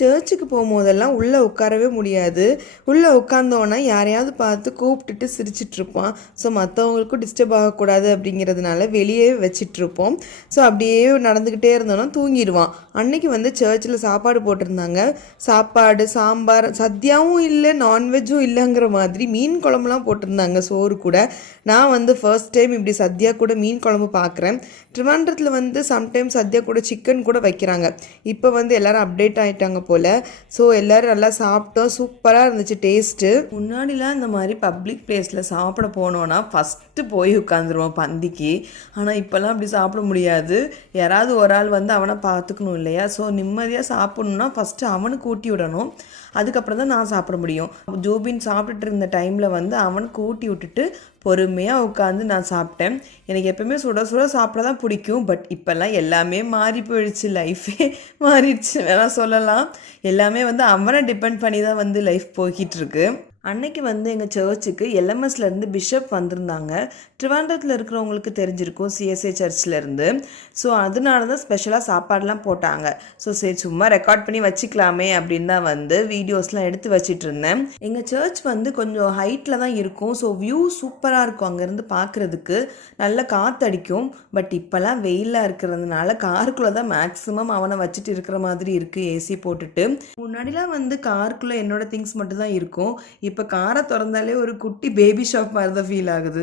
சர்ச்சுக்கு போகும்போதெல்லாம் உள்ளே உட்காரவே முடியாது. உள்ளே உட்காந்தோன்னா யாரையாவது பார்த்து கூப்பிட்டுட்டு சிரிச்சிட்ருப்பான். ஸோ மற்றவங்களுக்கும் டிஸ்டர்ப் ஆகக்கூடாது அப்படிங்கிறதுனால வெளியே வச்சிட்ருப்போம். ஸோ அப்படியே நடந்துக்கிட்டே இருந்தோன்னா தூங்கிடுவான். அன்னைக்கு வந்து சர்ச்சில் சாப்பாடு போட்டிருந்தாங்க. சாப்பாடு, சாம்பார், சத்யாவும் இல்லை, நான்வெஜ்ஜும் இல்லைங்கிற மாதிரி மீன் குழம்புலாம் போட்டிருந்தாங்க சோறு கூட. நான் வந்து ஃபர்ஸ்ட் டைம் இப்படி சத்யா கூட மீன் குழம்பு பார்க்குறேன். ட்ரிவாண்ட்ரத்தில் வந்து சம்டைம்ஸ் சத்யா கூட சிக்கன் கூட வைக்கிறாங்க. இப்போ வந்து எல்லோரும் அப்டேட் ஆகிட்டாங்க போல். ஸோ எல்லோரும் நல்லா சாப்பிட்டோம். சூப்பராக இருந்துச்சு டேஸ்ட்டு. முன்னாடிலாம் இந்த மாதிரி பப்ளிக் பிளேஸில் சாப்பிட போனோன்னா ஃபஸ்ட்டு போய் உட்காந்துருவோம் பந்திக்கு. ஆனால் இப்போல்லாம் அப்படி சாப்பிட முடியாது. யாராவது ஒரு ஆள் வந்து அவனை பார்த்துக்கணும் இல்லையா? ஸோ நிம்மதியாக சாப்பிட்ணுன்னா ஃபஸ்ட்டு அவனுக்கு ஊட்டி விடணும். அதுக்கப்புறம் தான் நான் சாப்பிட முடியும். ஜூபின் சாப்பிட்டுட்டு இருந்த டைமில் வந்து அவனுக்கு ஊட்டி விட்டுட்டு பொறுமையாக உட்காந்து நான் சாப்பிட்டேன். எனக்கு எப்போயுமே சுட சுட சாப்பிட தான் பிடிக்கும். பட் இப்போல்லாம் எல்லாமே மாறி போயிடுச்சு. லைஃபே மாறிடுச்சு வேணா சொல்லலாம். எல்லாமே வந்து அவனை டிபெண்ட் பண்ணி தான் வந்து லைஃப் போய்கிட்டு இருக்கு. அன்னைக்கு வந்து எங்கள் சர்ச்சுக்கு எல்எம்எஸ்லேருந்து பிஷப் வந்திருந்தாங்க. ட்ரிவாண்ட்ரத்தில் இருக்கிறவங்களுக்கு தெரிஞ்சிருக்கும், சிஎஸ்ஐ சர்ச்லேருந்து. ஸோ அதனால தான் ஸ்பெஷலாக சாப்பாடெலாம் போட்டாங்க. ஸோ சரி சும்மா ரெக்கார்ட் பண்ணி வச்சுக்கலாமே அப்படின்னு தான் வந்து வீடியோஸ்லாம் எடுத்து வச்சிட்டு இருந்தேன். எங்கள் சர்ச் வந்து கொஞ்சம் ஹைட்டில் தான் இருக்கும். ஸோ வியூ சூப்பராக இருக்கும். அங்கேருந்து பார்க்குறதுக்கு நல்ல காற்றடிக்கும். பட் இப்போல்லாம் வெயிலாக இருக்கிறதுனால காருக்குள்ளே தான் மேக்ஸிமம் அவனை வச்சுட்டு இருக்கிற மாதிரி இருக்குது, ஏசி போட்டுட்டு. முன்னாடிலாம் வந்து காருக்குள்ளே என்னோடய திங்ஸ் மட்டும் தான் இருக்கும். இப்போ காரை திறந்தாலே ஒரு குட்டி பேபி ஷாப் மாதிரி தான் ஃபீல் ஆகுது.